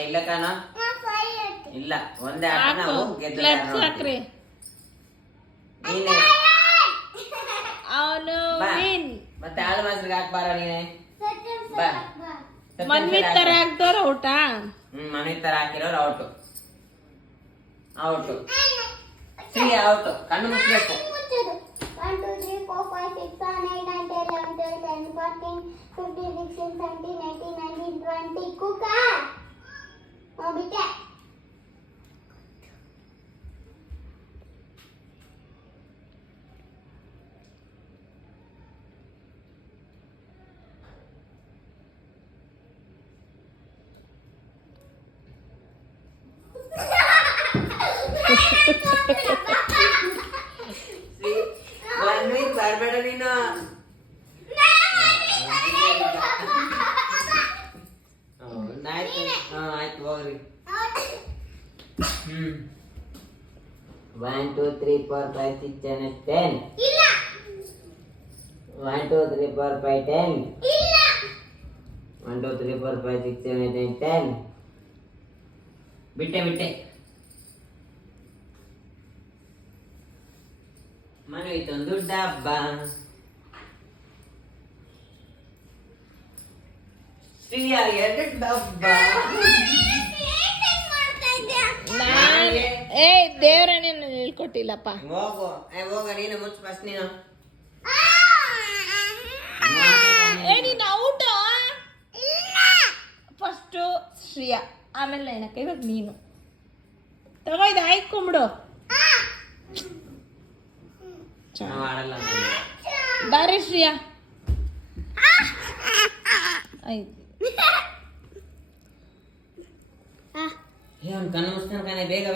ಇಲ್ಲ ಕಾನ ಇಲ್ಲ ಒಂದೇ ಆಟ ನಾವು ಗೆದ್ದರೆ ಅವನು ವಿನ್ ಮತ್ತೆ ಆಳು ಮಾಸ್ಟರ್ಗೆ ಹಾಕ್ಬಾರ ನೀನೆ ಬಾ ಮನ್ವಿತ್ ತರ ಹಾಕ್ದವ್ರ ಔಟ ಮನ್ವಿತ್ ತರ ಹಾಕಿರೋರು ಔಟು ಶ್ರೀ ಔಟು ಕಣ್ಣು ಮುಚ್ಚಬೇಕು 1 2 3 4 5 6 7 8 9 10 11 12 13 14 15 16 17 18 19 20 ಕುಕ್ಕ ಬಿಟ್ಟೆ ಬರ್ಬೇಡ ನೀನು ಆಯ್ತು ಹೋಗ್ರಿ 1 2 3 4 5 6 7 10 ಇಲ್ಲ 1 2 3 4 5 10 ಇಲ್ಲ 1 2 3 4 5 6 7 8 9 10 ಬಿಟ್ಟೆ ಮನೆಯಿತ್ತೊಂದು ಡಬ್ಬ ಶ್ರೀಯ 2 ಡಬ್ಬ ದೇವರನ್ನೇ ಹೇಳ್ಕೊಟ್ಟಿಲ್ಲಪ್ಪ ಹೋಗ ನೀನು ಮುಚ್ಚ ಫಸ್ಟ್ ನೀನು ನೀನು ಔಟ ಫಸ್ಟ್ ಶ್ರೀಯಾ ಆಮೇಲೆ ಏನಕ್ಕ ಇವಾಗ ನೀನು ತಗೋ ಇದು ಆಯ್ಕೊಂಬಿಡು ಆಡಲ್ಲ ಬಾರಿ ಶ್ರೀಯಾ ಆಯ್ತು ಅವ್ನು ಕಣ್ಣು ಮುಚ್ತಾನೆ ಕಾನೆ ಬೇಗ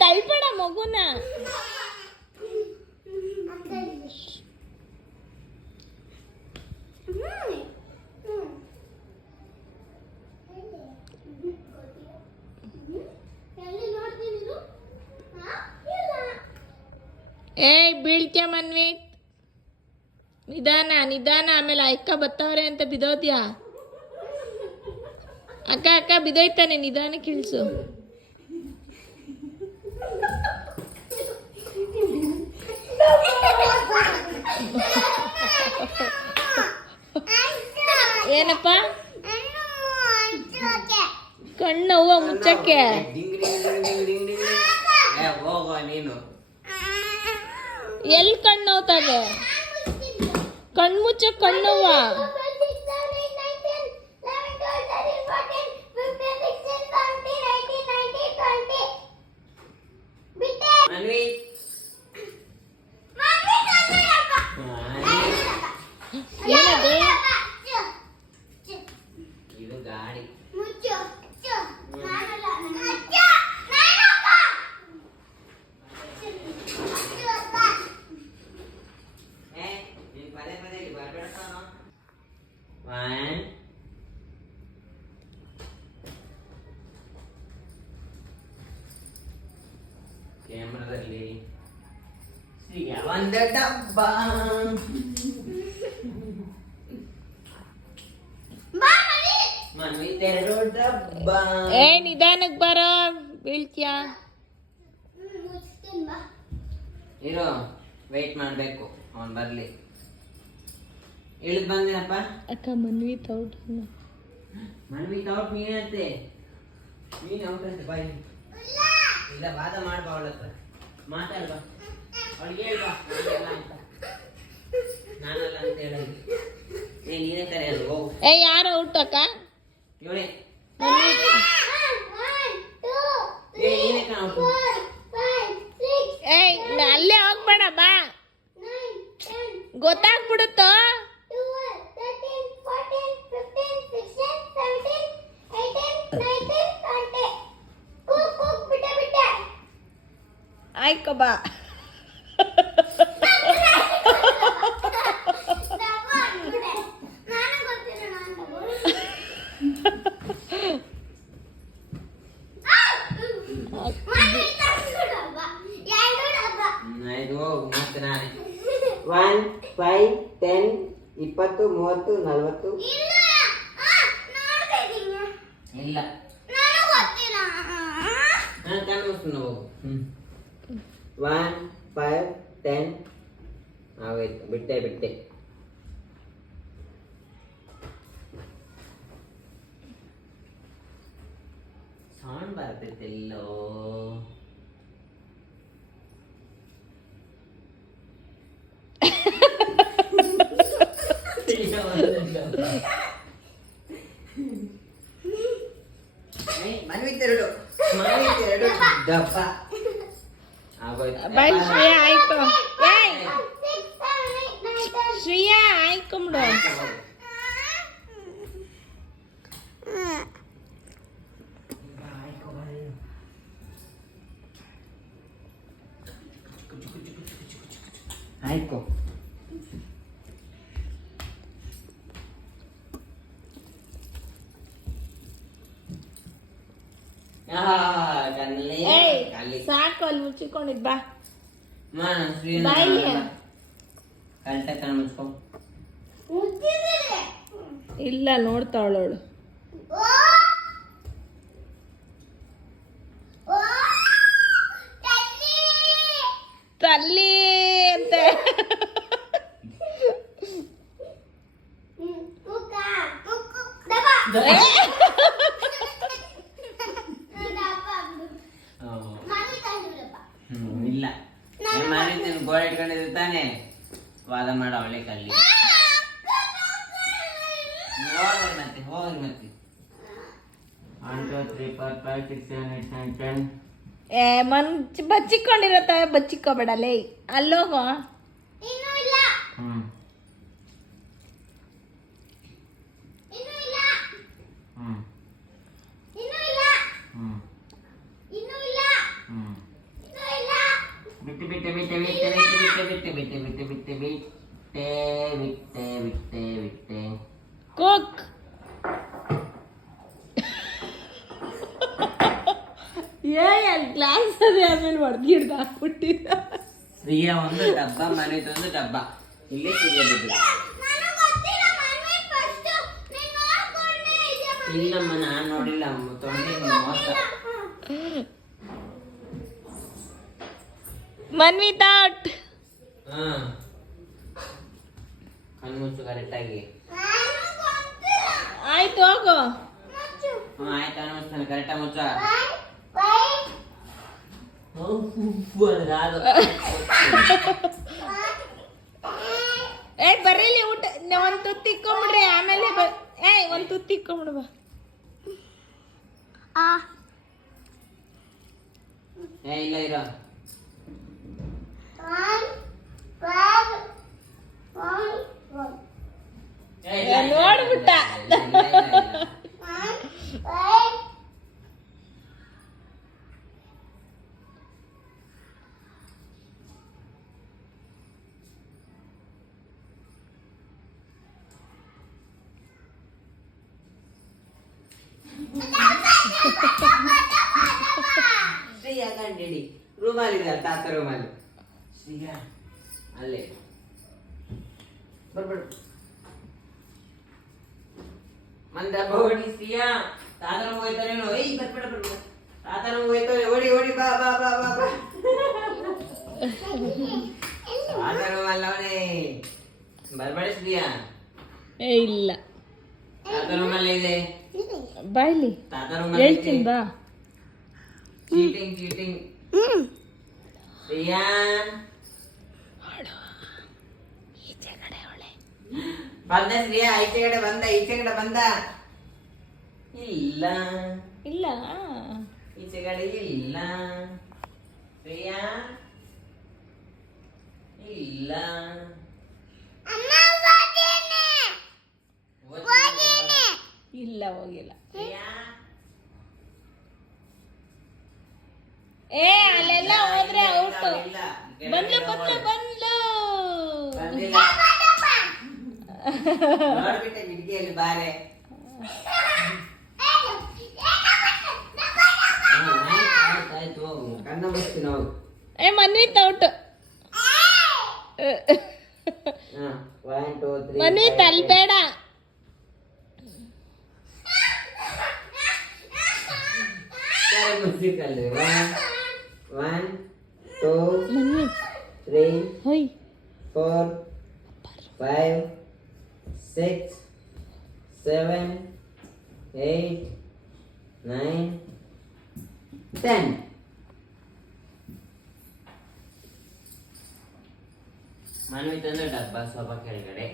ತಳ್ಬೇಡ ಮಗುನ ಬೀಳ್ತ್ಯಾ ಮನ್ವಿತ್ ನಿಧಾನ ಆಮೇಲೆ ಅಕ್ಕ ಬತ್ತವ್ರೆ ಅಂತ ಬಿದೋದ್ಯಾ ಅಕ್ಕ ಬಿದೋಯ್ತಾನೆ ನಿಧಾನ ಕಿಳ್ಸು ಏನಪ್ಪ ಕಣ್ಣು ಹೂವ ಮುಚ್ಚಕ್ಕೆ ಹೋಗ ನೀನು ಎಲ್ಲಿ ಕಣ್ಣು ಹೋಗ್ತದೆ ಕಣ್ಣು ಮುಚ್ಚ ಕಣ್ಣುವ ಏನದು ಇದು ಗಾಡಿ ಕ್ಯಾಮ್ರಾದಲ್ಲಿ ಒಂದು ಡಬ್ಬ ಮನ್ವಿತೆರಡು ಡಬ್ಬ ನಿಧಾನಕ್ಕೆ ಬರೋ ಬೀಳ್ತ್ಯಾ ಇರೋ ವೆಯ್ಟ್ ಮಾಡಬೇಕು ಅವನು ಬರಲಿ ಇಳಿದು ಬಂದೇನಪ್ಪ ಅಕ್ಕ ಮನ್ವಿತ್ ಔಟ್ ನೀನಂತೆ ನೀನು ಔಟ್ ಅಂತ ಬಾಯಿ ಇಲ್ಲ ವಾದ ಮಾಡ್ಬಾ ಅವಳ ಹತ್ರ ಮಾತಾಡ್ಬಾ ಅವಳಿಗೆ ಹೇಳ್ಬಾ ನಾನಲ್ಲ ಅಂತ ಹೇಳಿ ನೀನೇ ಕರೆಯಲ್ಲ ಹೋಗು ಯಾರು ಔಟ್ ಅಕ್ಕ ಇವಳೇ ನೀನೇ ಔಟ್ ಅಲ್ಲೇ ಹೋಗ್ಬೇಡ ಬಾ ಗೊತ್ತಾಗ್ಬಿಡುತ್ತೋ ಆಯ್ಕೋ ಬಾ 20 30 40 ಇಲ್ಲ ನೋಡ್ತಾ ಇದ್ದೀನಿ ಇಲ್ಲ ನಾನು ಗೊತ್ತಿಲ್ಲ ನಾನು ಕಣ್ಣು ಮುಚ್ಕೊಂಡು ಹೋಗು 1 5 10 ಆಗೋಯ್ತು ಬಿಟ್ಟೆ ಸೌಂಡ್ ಬರ್ತೈತೆಲ್ಲೋ ಮನ್ವಿತ್ತೆರಡು ಡಬ್ಬ ಆಗೋಯ್ತು ಬಾಯ್ ಶ್ರೇಯಾ ಆಯ್ತು ಏಯ್ 6 7 8 9 10 ಶ್ರೇಯಾ ಆಯ್ಕೊಂಬಿಡು ಆಯ್ತು ಏಯ್ ಸಾಕು ಅಲ್ಲಿ ಮುಚ್ಚಿಕೊಂಡಿದ್ ಬಾ ಬಾಯ್ಲಿ ಕರೆಕ್ಟಾಗಿ ಕಣ್ಣು ಮುಚ್ಕೊ ಮುಚ್ಚಿದ್ರೆ ಇಲ್ಲ ನೋಡ್ತಾವಳವಳು ಓ ಓ ತಲ್ಲಿ ಅಂತ ಮುಕ್ಕ ದಬ ಇಲ್ಲ ನೀನು ಗೋಡೆ ಇಟ್ಕೊಂಡಿದ್ದು ತಾನೆ ವಾದ ಮಾಡ ಅವಳೆ ಕಲ್ಲಿ ಹೋಗಿ ಮತ್ತೆ 1 2 3 4 5 6 7 8 9 10 ಬಚ್ಚಿಕೊಂಡಿರತ್ತವೆ ಬಚ್ಚಿಕೋಬೇಡಲೇ ಅಲ್ಲೋಗೋ ಇನ್ನೂ ಇಲ್ಲ ಹ್ಮ್ ಇನ್ನೂ ಇಲ್ಲ ಹ್ಮ್ ಇನ್ನೂ ಇಲ್ಲ ಹ್ಮ್ ಇನ್ನೂ ಇಲ್ಲ ಹ್ಮ್ ಇನ್ನೂ ಇಲ್ಲ ಬಿಟ್ಟೆ ಕುಕ್ ಅಲ್ಲಿ ಗ್ಲಾಸ್ ಅದೇ ಆಮೇಲೆ ಹೊಡೆದಿಡ್ದು ಹಾಕ್ಬಿಟ್ಟಿದ್ದ ಶ್ರೀಯ ಒಂದು ಡಬ್ಬ ಮನೆದು ಒಂದು ಡಬ್ಬ ಇಲ್ಲೇ ಸಿಗಲಿದ್ದು ನನಗೆ ಗೊತ್ತಿಲ್ಲ ಮಮ್ಮಿ ಫಸ್ಟ್ ನೀನು ನೋಡ್ಕೊಂಡೆ ಇದೆ ಇಲ್ಲಮ್ಮ ನಾನು ನೋಡಿಲ್ಲ ತೊಂಡೆ ಮೋಸ ಮನ್ವಿತಾಟ್ ಹಾ ಕಣ್ಣು ಮುಚ್ಚು ಕರೆಕ್ಟಾಗಿ ನನಗೆ ಗೊತ್ತಿಲ್ಲ ಆಯ್ತು ಹೋಗು ಮುಚ್ಚು ಹ್ಞೂ ಆಯ್ತು ಕಣ್ಣು ಮುಚ್ತಾನೆ ಕರೆಕ್ಟಾಗಿ ಮುಚ್ಚ 1 5 ಬರೀಲಿ ಊಟ ಒಂದ್ ತುತ್ತಿ ಇಕ್ಕೊಂಬಿಡ್ರಿ ಆಮೇಲೆ ಒಂದ್ ತುತ್ತಿ ಇಕ್ಕೊಂಬಿಡು ಬಾ ಇಲ್ಲ ಇರೋ 1 5 1 ನೋಡ್ಬಿಟ್ಟ 1 5 ಶ್ರೀಯಾ ಕಂಡಿಡಿ ರೂಮಲ್ಲಿ ತಾತ ರೂಮಲ್ಲಿ ಶ್ರೀಯಾ ಅಲ್ಲೇ ಬರ್ಬೇಡ ಮಂದ ಬೋಡಿ ಶ್ರೀಯಾ ತಾತನ ಹೋಯ್ತಾನೇನೋ ಏಯ್ ಬರ್ಬೇಡ ತಾತನ ಹೋಯ್ತಾನೆ ಓಡಿ ಬಾ ಬಾ ಬಾ ಬಾ ಬಾ ತಾತ ರೂಮಲ್ಲ ಅವನೇ ಬರ್ಬೇಡ ಶ್ರೀಯಾ ಇಲ್ಲ ತಾತ ರೂಮಲ್ಲಿ ಇದೆ ಬಾಯ್ಲಿ ತಾತ ರೂಮಲ್ಲಿ ಹೇಳ್ತೀನಿ ಬಾ ಚೀಟಿಂಗ್ ಶ್ರೀಯಾ ಈಚೆ ಕಡೆ ಅವಳೆ ಬಂದ ಶ್ರೀಯಾ ಈಚೆ ಕಡೆ ಬಂದ ಇಲ್ಲ ಇಲ್ಲ ಈಚೆ ಕಡೆ ಇಲ್ಲ ಶ್ರೇಯಾ ಇಲ್ಲ ಅಮ್ಮ ಹೋಗೇನೆ ಇಲ್ಲ ಹೋಗಿಲ್ಲ ಶ್ರೇಯಾ ಅಲ್ಲೆಲ್ಲ ಹೋದ್ರೆ ಔಟು ಇಲ್ಲ. ಬಂದ್ಲು ಬಂದಿಲ್ಲ ನೋಡ್ಬಿಟ್ಟೆ ಕಿಟಕಿಯಲ್ಲಿ ಬಾರೆ ಆಯ್ತು ಹೋಗು ಕಣ್ಣ ಮುಚ್ತೀನಿ ಹೋಗು ಮನ್ವಿತ್ ಔಟ್ 1 2 3 ಮನಿ ತಲ್ಬೇಡ. ಮುಚ್ಚಿಕಲ್ರಿ 1 2 ಮನಿ 3 ಹೋಯ್ 4 5 6 7 8 9 10. ಮನ್ವಿ ತಂದ್ರೆ ಡಬ್ಬ ಸ್ವಲ್ಪ ಕೆಳಗಡೆ.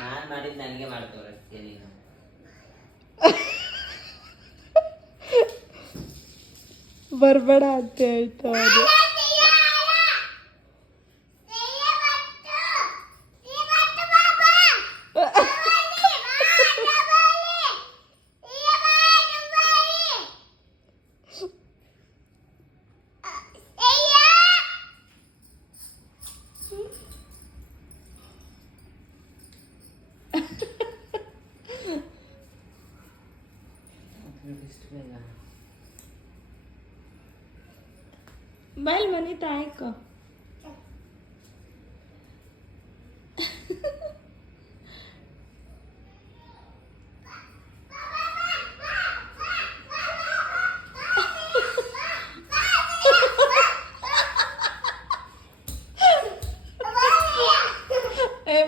ನಾನ್ ಮಾಡಿದ್ ನನಗೆ ಮಾಡ್ತವ್ರಷ್ಟೇ ನೀನು. ಬರ್ಬೇಡ ಅಂತ ಹೇಳ್ತಾ ಇದ್ದೆ. ಬೈಲ್ ಮನಿ ತಾಯ್ಕ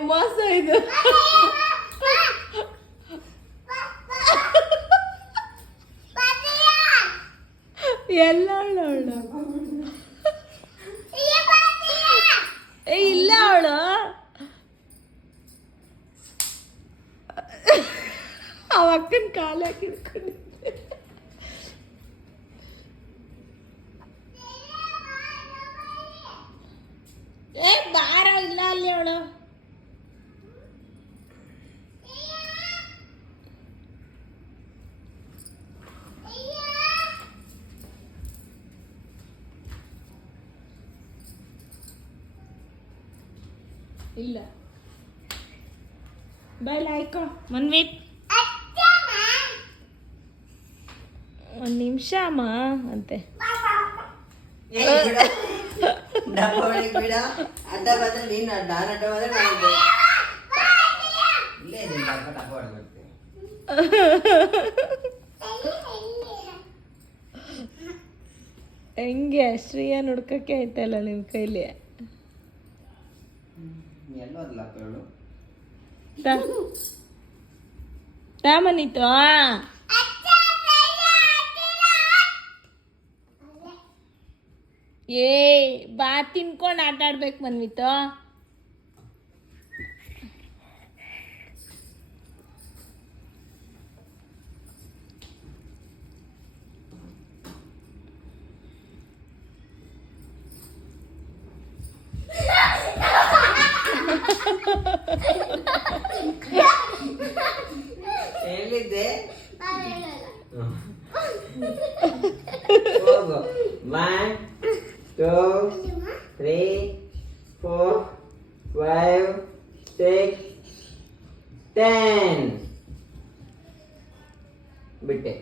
ಮೋಸ ಇದು. ಎಲ್ಲ ಅವಳು ಇಲ್ಲ ಅವಳು ಅವ ಅಕ್ಕನ ಕಾಲ ಹಾಕಿಡ್ಕೊಂಡಿದ್ದೆ. ಬಾರ ಇಲ್ಲ ಅಲ್ಲಿ ಅವಳು. ಇಲ್ಲ ಬೈಲ್ ಆಯ್ಕೋ ಮನ್ವಿತ್. ಒಂದು ನಿಮಿಷ ಅಮ್ಮ ಅಂತೆ. ಡಬ್ಬ ಒಳಗೆ ಬಿಡ. ಅಡ್ಡ ಬಂದ್ರೆ ನೀನು ನಾನು ಅಡ್ಡ ಬಂದ್ರೆ ನಾನು ಇಲ್ಲೇ ಇದೀನಿ. ಡಬ್ಬ ಒಳಗೆ ಬರ್ತೀನಿ. ಹೆಂಗೆ ಶ್ರೀಯ ನೋಡ್ಕಕ್ಕೆ ಆಯ್ತಲ್ಲ ನಿಮ್ಮ ಕೈಲಿ. ಎಲ್ಲೋದ್ಲ ಹೇಳು. ತಾಮನಿತ್ತು ಏ ಬಾ ತಿನ್ಕೊಂಡು ಆಟ ಆಡ್ಬೇಕು ಮನ್ವಿತ್ತು. ಹೇಳಿದ್ದೆ ಹೋಗು. 1 2 3 4 5 6 10 ಬಿಟ್ಟೆ.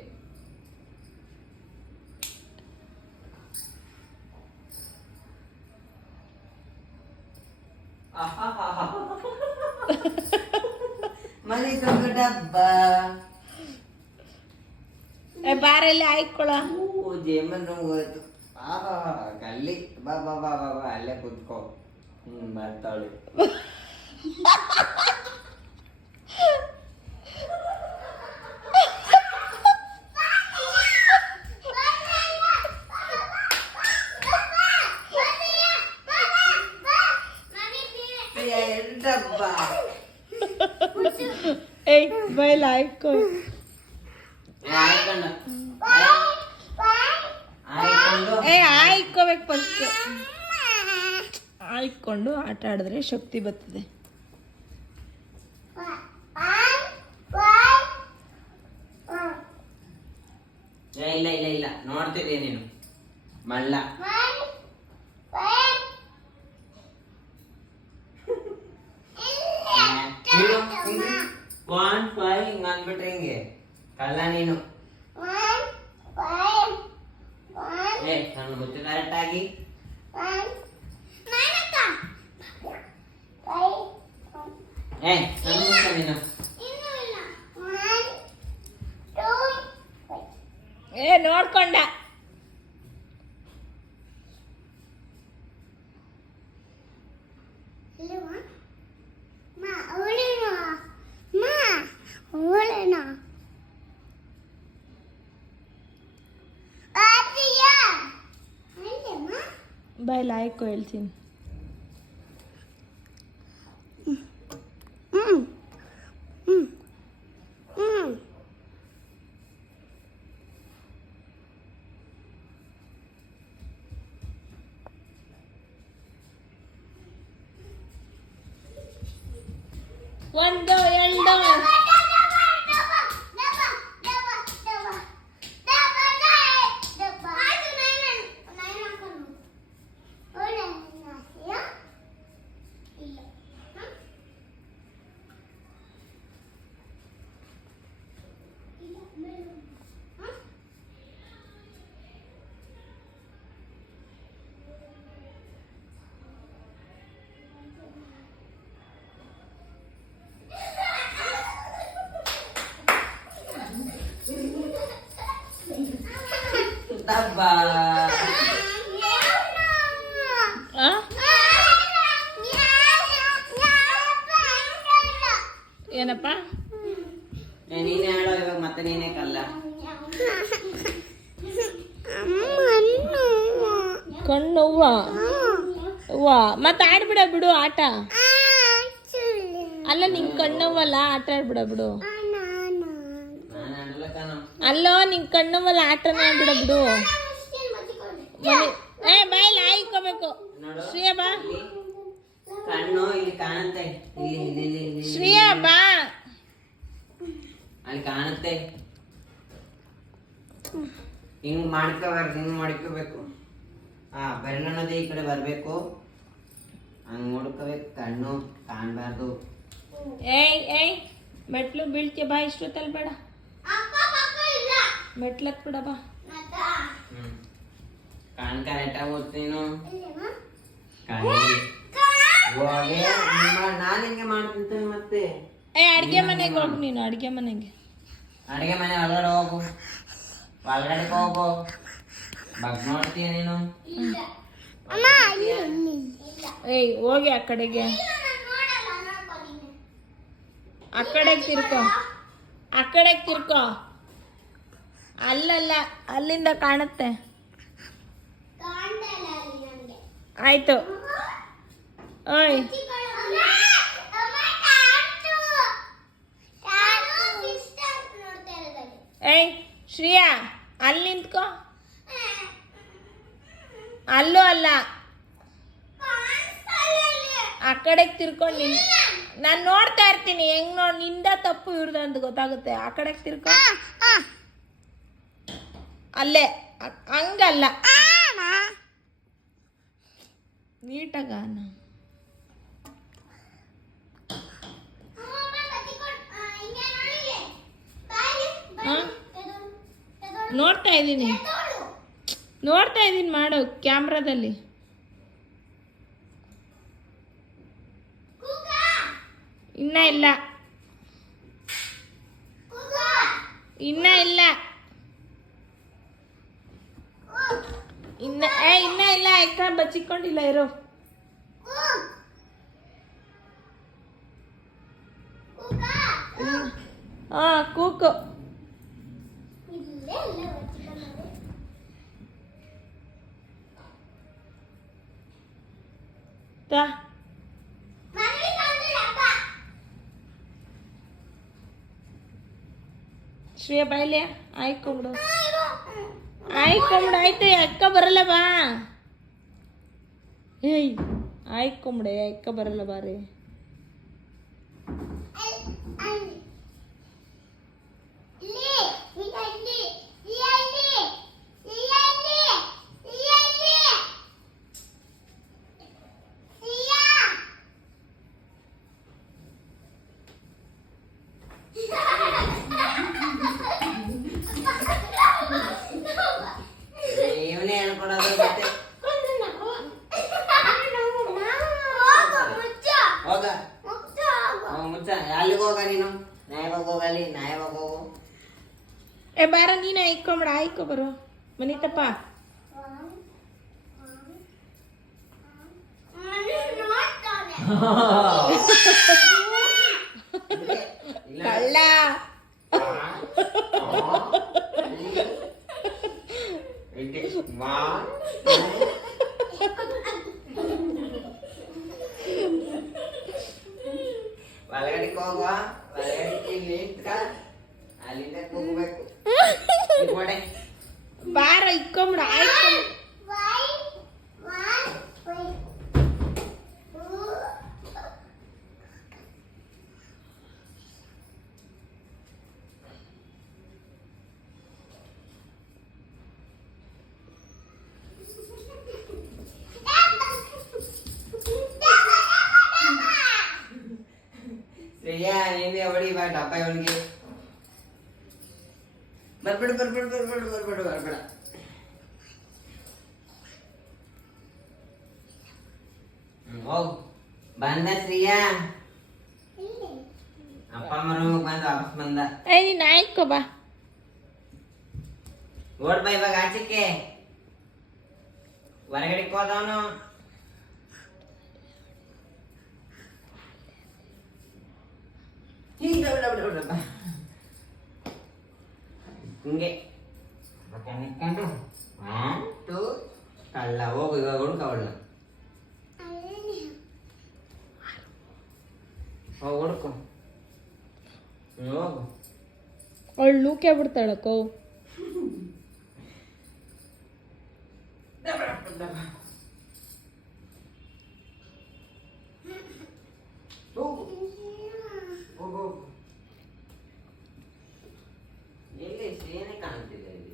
ಮನೆ ದೊಡ್ಡ ಡಬ್ಬ ಬಾರಲ್ಲಿ ಆಯ್ಕೊಳ. ಜೇಮನ್ ರೂಮ್ ಹೋಯ್ತು. ಅಲ್ಲಿ ಬಾ ಬಾ ಬಾ ಬಾ ಬಾ ಅಲ್ಲೇ ಕುತ್ಕೋ. ಬರ್ತಾವಳಿ. ಡಬ್ಬ ಏಯ್ ಬೈಲ್ ಆಯ್ಕೋ. ಏ ಆಯ್ಕೋಬೇಕು ಫಸ್ಟ್. ಆಯ್ಕೊಂಡು ಆಟ ಆಡಿದ್ರೆ ಶಕ್ತಿ ಬರ್ತದೆ. ಇಲ್ಲ ಇಲ್ಲ ಇಲ್ಲ ನೋಡ್ತಿದ್ದೆ ನೀನು ಮಳ್ಳ. 1 5 ಹಿಂಗ ಅಂದ್ಬಿಟ್ರೆ ಹಿಂಗೆ ಕಳ್ಳ ನೀನು. ನನ್ನ ಮುಚ್ಚು ಕರೆಕ್ಟ್ ಆಗಿ. ನನ್ನ ಮುಚ್ಚ ನೀನು. ನೋಡ್ಕೊಂಡ. ಬಾಯ್ ಲಾಯ್ಕೋ ಹೇಳ್ತೀನಿ. ಒಂದು ಎರಡು ದಬ್ಬ. ಏನಪ್ಪ ನೀನೇ ಹೇಳೋ ಇವಾಗ ಮತ್ತೆ ನೀನೇ ಕಲ್ಲ. ಕಣ್ಣವ್ವ ಅವ್ವ ಮತ್ತೆ ಆಡ್ಬಿಡ ಬಿಡು ಆಟ. ಅಲ್ಲ ನಿಂಗೆ ಕಣ್ಣವ್ವಲ್ಲ ಆಟ ಆಡ್ಬಿಡ ಬಿಡು. ಅಲ್ಲೋ ನಿಂಗೆ ಕಣ್ಣವ್ವಲ್ಲ ಆಟನ ಆಡ್ಬಿಡ ಬಿಡು. ಬಾಯಿಲ್ಲ ಆಯ್ಕೋಬೇಕು. ಶ್ರೇಯ ಬಾ. ಕಣ್ಣು ಇಲ್ಲಿ ಕಾಣುತ್ತೆ. ಶ್ರೇಯ ಬಾ. ಅಲ್ಲಿ ಕಾಣುತ್ತೆ. ಹಿಂಗ್ ಮಾಡ್ಕೋಬಾರ್ದು, ಹಿಂಗ್ ಮಾಡ್ಕೋಬೇಕು. ಬೆರಳನ್ನೋದೇ ಈ ಕಡೆ ಬರ್ಬೇಕು. ಹಂಗ್ ನೋಡ್ಕೋಬೇಕು. ಕಣ್ಣು ಕಾಣಬಾರ್ದು. ಏಯ್ ಮೆಟ್ಲು ಬೀಳ್ತೀಯ ಬಾ. ಇಷ್ಟೊತ್ತಲ್ಲಿ ಬೇಡ. ಮೆಟ್ಲತ್ ಬಿಡ ಬಾ. ಕಾಣ್ ಕರೆಕ್ಟಾಗಿ ಓದ್ತೀನು. ನಾನು ಹಿಂಗೆ ಮಾಡ್ತಿರ್ತೇನೆ ಮತ್ತೆ. ಅಡ್ಗೆ ಮನೆಗೆ ಹೋಗು ನೀನು. ಅಡ್ಗೆ ಮನೆಗೆ ಒಳಗಡೆ ಹೋಗು. ಒಳಗಡೆ ಹೋಗು. ಬಗ್ ನೋಡ್ತೀಯ ನೀನು. ಏಯ್ ಹೋಗಿ ಆ ಕಡೆಗೆ. ಆ ಕಡೆಗೆ ತಿರ್ಕೋ. ಆ ಕಡೆಗೆ ತಿರ್ಕೋ. ಅಲ್ಲಲ್ಲ ಅಲ್ಲಿಂದ ಕಾಣುತ್ತೆ. ಆಯ್ತು. ಓಯ್ ಏಯ್ ಶ್ರೇಯಾ ಅಲ್ಲಿ ನಿಂತ್ಕೋ. ಅಲ್ಲೂ ಅಲ್ಲ ಆ ಕಡೆಗೆ ತಿರ್ಕೊಂಡು ನಿನ್. ನಾನು ನೋಡ್ತಾ ಇರ್ತೀನಿ ಹೆಂಗ್ ನೋಡಿ. ನಿಂದ ತಪ್ಪು ಇವ್ರದ್ದು ಅಂತ ಗೊತ್ತಾಗುತ್ತೆ. ಆ ಕಡೆಗೆ ತಿರ್ಕೊ. ಅಲ್ಲೇ ಹಂಗಲ್ಲ. ನೀಟಾಗ ನೋಡ್ತಾ ಇದ್ದೀನಿ ಮಾಡು ಕ್ಯಾಮ್ರಾದಲ್ಲಿ. ಇನ್ನ ಇಲ್ಲ ಇನ್ನ ಇಲ್ಲ ಎಕ್ಕ ಬಚ್ಚಿಕೊಂಡಿಲ್ಲ ಇರೋ. ಕೂಕು. ಶ್ರೇಯ ಬಾಯ್ಲೆ ಆಯ್ಕೊಂಬಿಡು. ಆಯ್ತು ಅಕ್ಕ ಬರಲ್ಲ ಬಾ. ಏಯ್ ಆಯ್ಕೊಂಬಿಡೆ ಅಕ್ಕ ಬರಲ್ಲ ಬಾರಿ. ಬಾರ ನೀನ ಇಕ್ಕೊಂಬಿಡ ಆಯ್ಕೊ ಬರೋ ಮನಿತಪ್ಪ. ಕಳ್ಳ. ಒಳಗಡೆಗೆ ಹೋಗುವ, ಒಳಗಡೆ ಇಲ್ಲಿ ನಿಂತ್ಕ, ಅಲ್ಲಿಂದ ಕೂಗ್ಬೇಕು. ಇಟ್ಕೊಡೆ. ಬಾರ ಇಕ್ಕೊಂಬಿಡ ಆಯ್ಕೊ. ಶ್ರೇಯಾ ನೀನೇ ಹೊಡಿ ಬಾ ಡಬ್ಬ ಇವನಿಗೆ. ಬರ್ಬೇಡ ಬರ್ಬೇಡ ಬರ್ಬೇಡ ಬರ್ಬೇಡ ಬರ್ಬೇಡ. ಹೋಗು. ಬಂದ ಶ್ರೇಯಾ. ಅಪ್ಪ ಮರು ಬಂದ ವಾಪಸ್ ಬಂದ. ನೀನ್ ಆಯ್ಕೊ ಬಾ. ಓಡ್ ಬಾ ಇವಾಗ ಆಚೆಗೆ. ಹೊರಗಡೆ ಹೋದವನು. ಹಿಂಗೆ ನಿಂತ್ಕೊಂಡು ಕಳ್ಳ ಹೋಗು ಇವಾಗ ಹುಡ್ಕವಳ. ಹೋಗಿ ಹುಡ್ಕು. ಹೋಗು. ಅವಳು ನೂಕೆ ಬಿಡ್ತಾಳಕ್ಕೋ. ಎಲ್ಲಿ ಶ್ರೇಯನೇ ಕಾಣ್ತಿಲ್ಲ ಇಲ್ಲಿ.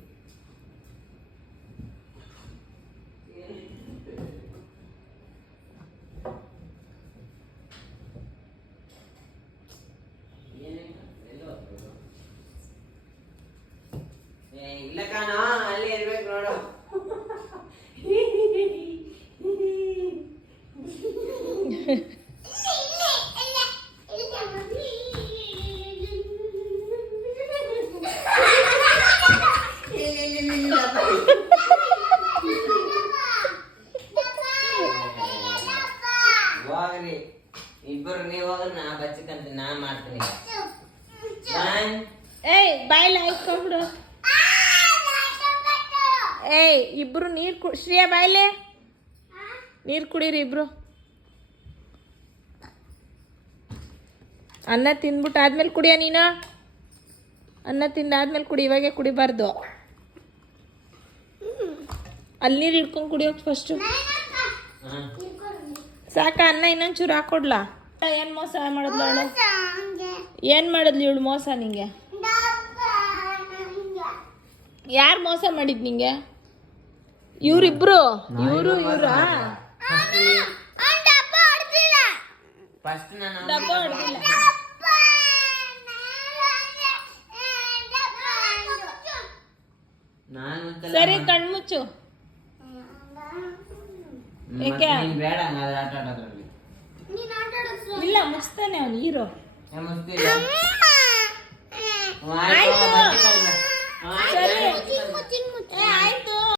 ಇಲ್ಲ ಕಾಣೋ, ಅಲ್ಲಿ ಇರ್ಬೇಕು ನೋಡು. ಹೋಗ್ರಿ ಇಬ್ಬರು ನೀವು ಹೋಗ್ರಿ, ನಾ ಬಚ್ಚಕಂತೀನಿ, ನಾ ಮಾಡ್ತೀನಿ. ಬಾಯ್ಲ ಆಯ್ಕೊಂಬಿಡು. ಇಬ್ರು ನೀರು ಶ್ರೇಯ ಬಾಯ್ಲೆ ನೀರು ಕುಡೀರಿ ಇಬ್ರು. ಅನ್ನ ತಿಂದ್ಬಿಟ್ಟು ಆದ್ಮೇಲೆ ಕುಡಿಯ ನೀನು. ಅನ್ನ ತಿಂದಾದ್ಮೇಲೆ ಕುಡಿ, ಇವಾಗೆ ಕುಡಿಬಾರ್ದು. ಅಲ್ಲಿ ನೀರು ಹಿಡ್ಕೊಂಡು ಕುಡಿಯೋಕೆ ಫಸ್ಟು. ಸಾಕ ಅನ್ನ ಇನ್ನೊಂಚೂರು ಹಾಕೊಡ್ಲಾ? ಏನು ಮೋಸ ಮಾಡಿದ್ಲು ಅವಳು? ಏನು ಮಾಡಿದ್ಲು ಇವಳು ಮೋಸ ನಿಂಗೆ? ಯಾರು ಮೋಸ ಮಾಡಿದ್ ನಿಂಗೆ? ಇವ್ರಿಬ್ರು ಇವ್ರಾ? ಡಬ್ಬ ಹೊಡೆದಿಲ್ಲ. ಸರಿ ಕಣ್ಮುಚ್ಚು. ಯಾಕೆ ಬೇಡ ಆಟ ಆಡೋದ್ರಲ್ಲಿ. ಇಲ್ಲ ಮುಚ್ತಾನೆ ಅವನು ಹೀರೋ. ಮುಚ್ತಿಲ್ಲ. ಆಯ್ತು ಸರಿ